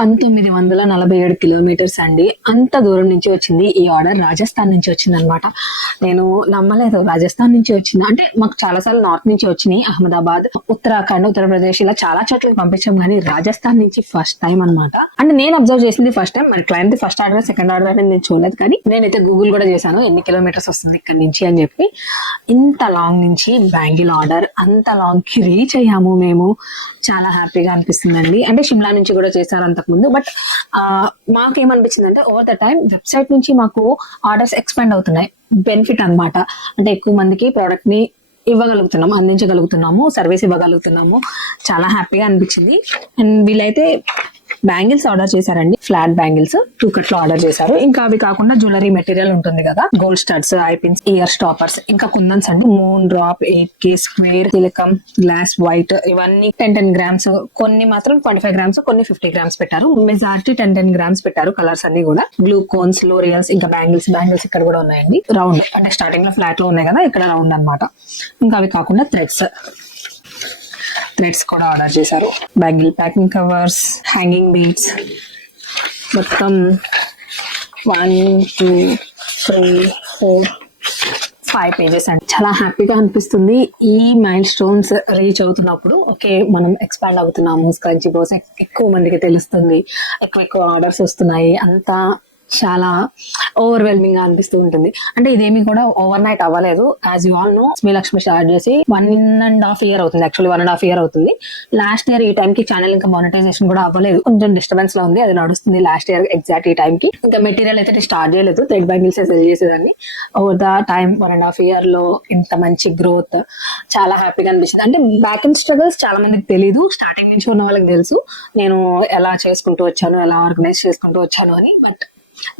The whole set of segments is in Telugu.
1947 కిలోమీటర్స్ అండి. అంత దూరం నుంచి వచ్చింది ఈ ఆర్డర్. రాజస్థాన్ నుంచి వచ్చింది అనమాట. నేను నమ్మలేదు రాజస్థాన్ నుంచి వచ్చింది అంటే. మాకు చాలా సార్లు నార్త్ నుంచి వచ్చినాయి, అహ్మదాబాద్, ఉత్తరాఖండ్, ఉత్తరప్రదేశ్ ఇలా చాలా చోట్లకి పంపించాం, కానీ రాజస్థాన్ నుంచి ఫస్ట్ టైం అనమాట. అంటే నేను అబ్జర్వ్ చేసింది ఫస్ట్ టైం. మరి client first order second order అనేది నేను చూడలేదు, కానీ నేనైతే గూగుల్ కూడా చేశాను ఎన్ని కిలోమీటర్స్ వస్తుంది ఇక్కడ నుంచి అని చెప్పి. ఇంత లాంగ్ నుంచి బ్యాంగిల్ ఆర్డర్, అంత లాంగ్ కి రీచ్ అయ్యాము మేము. చాలా హ్యాపీగా అనిపిస్తుందండి. అంటే షిమ్లా నుంచి కూడా చేశారు అంతకుముందు, బట్ మాకేమనిపించింది అంటే ఓవర్ ద టైం వెబ్సైట్ నుంచి మాకు ఆర్డర్స్ ఎక్స్పాండ్ అవుతున్నాయి. బెనిఫిట్ అన్నమాట. అంటే ఎక్కువ మందికి ప్రోడక్ట్ ని ఇవ్వగలుగుతున్నాము, అందించగలుగుతున్నాము, సర్వీస్ ఇవ్వగలుగుతున్నాము. చాలా హ్యాపీగా అనిపించింది. అండ్ వీళ్ళైతే బ్యాంగిల్స్ ఆర్డర్ చేశారండి. ఫ్లాట్ బ్యాంగిల్స్ 2 కట్లు ఆర్డర్ చేశారు. ఇంకా అవి కాకుండా జ్యువెలరీ మెటీరియల్ ఉంటుంది కదా, gold studs, I pins, year stoppers, ఇంకా కుందన్స్ అండి. మూన్ డ్రాప్, 8K స్క్వేర్, తిలకం, గ్లాస్ వైట్, ఇవన్నీ 10 గ్రామ్స్. కొన్ని మాత్రం 25 గ్రామ్స్, కొన్ని 50 గ్రామ్స్ పెట్టారు. మెజారిటీ 10 గ్రామ్స్ పెట్టారు. కలర్స్ అన్ని కూడా గ్లూ కోన్స్, లోరియల్స్, ఇంకా బ్యాంగిల్స్ ఇక్కడ కూడా ఉన్నాయండి. రౌండ్ అంటే స్టార్టింగ్ లో ఫ్లాట్ లో ఉన్నాయి కదా, ఇక్కడ రౌండ్ అన్నమాట. ఇంకా అవి కాకుండా థ్రెడ్స్ కూడా ఆర్డర్ చేశారు. Bangle packing covers, hanging beads, మొత్తం 1 2 3 4 5 పేజెస్ అండి. చాలా హ్యాపీగా అనిపిస్తుంది ఈ మైల్ స్టోన్స్ రీచ్ అవుతున్నప్పుడు. ఓకే, మనం ఎక్స్పాండ్ అవుతున్నాము, స్క్రంచీ బ్రోస్ ఎక్కువ మందికి తెలుస్తుంది, ఎక్కువ ఆర్డర్స్ వస్తున్నాయి, అంతా చాలా ఓవర్వెల్మింగ్ గా అనిపిస్తూ ఉంటుంది. అంటే ఇదేమి కూడా ఓవర్ నైట్ అవ్వలేదు. As you all know, Srilakshmi start చేసి 1.5 year అవుతుంది. యాక్చువల్లీ 1.5 year అవుతుంది. లాస్ట్ ఇయర్ ఈ టైం కి ఛానల్ ఇంకా మానిటైజేషన్ కూడా అవ్వలేదు, కొంచెం డిస్టర్బెన్స్ లో ఉంది. అది నడుస్తుంది లాస్ట్ ఇయర్ ఎగ్జాక్ట్ ఈ టైం కి. ఇంకా మెటీరియల్ అయితే స్టార్ట్ చేయలేదు, థ్రెడ్ బ్యాంగిల్స్ సెల్ చేసేదాన్ని. ఓవర్ ద టైం 1.5 year లో ఇంత మంచి గ్రోత్ చాలా హ్యాపీగా అనిపిస్తుంది. అంటే బ్యాక్ అండ్ స్ట్రగల్స్ చాలా మందికి తెలియదు, స్టార్టింగ్ నుంచి ఉన్న వాళ్ళకి తెలుసు నేను ఎలా చేసుకుంటూ వచ్చాను, ఎలా ఆర్గనైజ్ చేసుకుంటూ వచ్చాను అని. But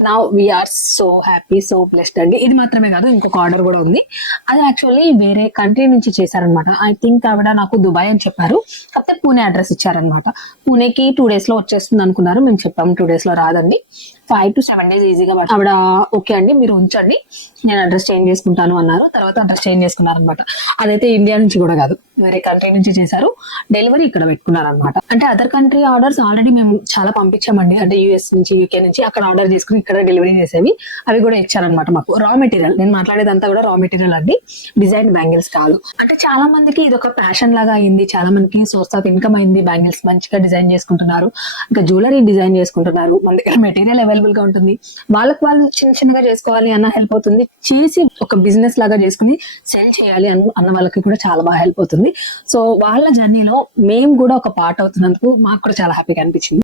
now we are so happy, so blessed అండి. ఇది మాత్రమే కాదు, ఇంకొక ఆర్డర్ కూడా ఉంది. అది యాక్చువల్లీ వేరే కంట్రీ నుంచి చేశారనమాట. ఐ థింక్ ఆవిడ నాకు దుబాయ్ అని చెప్పారు, కాకపోతే పూణే అడ్రస్ ఇచ్చారనమాట. పూణేకి 2 days లో వచ్చేస్తుంది అనుకున్నారు. మేము చెప్పాము 2 days లో రాదండి, 5 to 7 days ఈజీగా. ఆవిడ ఓకే అండి మీరు ఉంచండి, నేను అడ్రస్ చేంజ్ చేసుకుంటాను అన్నారు. తర్వాత అడ్రస్ చేంజ్ చేసుకున్నారు అనమాట. అదైతే ఇండియా నుంచి కూడా కాదు, వేరే కంట్రీ నుంచి చేశారు. డెలివరీ ఇక్కడ పెట్టుకున్నారు అనమాట. అంటే అదర్ కంట్రీ ఆర్డర్స్ ఆల్రెడీ మేము చాలా పంపించామండి. అంటే యూఎస్ నుంచి, యూకే నుంచి అక్కడ ఆర్డర్ చేసుకుని ఇక్కడ డెలివరీ చేసేవి, అవి కూడా ఇచ్చారనమాట మాకు. రా మెటీరియల్, నేను మాట్లాడేదంతా కూడా రా మెటీరియల్ అండి, డిజైన్ బ్యాంగిల్స్ కాదు. అంటే చాలా మందికి ఇది ఒక ప్యాషన్ లాగా అయింది, చాలా మందికి సోర్స్ ఆఫ్ ఇన్కమ్ అయింది. బ్యాంగిల్స్ మంచిగా డిజైన్ చేసుకుంటున్నారు, ఇంకా జ్యువెలరీ డిజైన్ చేసుకుంటున్నారు. మన దగ్గర మెటీరియల్ అవైలబుల్ గా ఉంటుంది, వాళ్ళకి వాళ్ళు చిన్నగా చేసుకోవాలి అన్న హెల్ప్ అవుతుంది. చేసి ఒక బిజినెస్ లాగా చేసుకుని సెల్ చేయాలి అన్న వాళ్ళకి కూడా చాలా బాగా హెల్ప్ అవుతుంది. సో వాళ్ళ జర్నీలో మేము కూడా ఒక పార్ట్ అవుతున్నందుకు మాకు కూడా చాలా హ్యాపీగా అనిపించింది.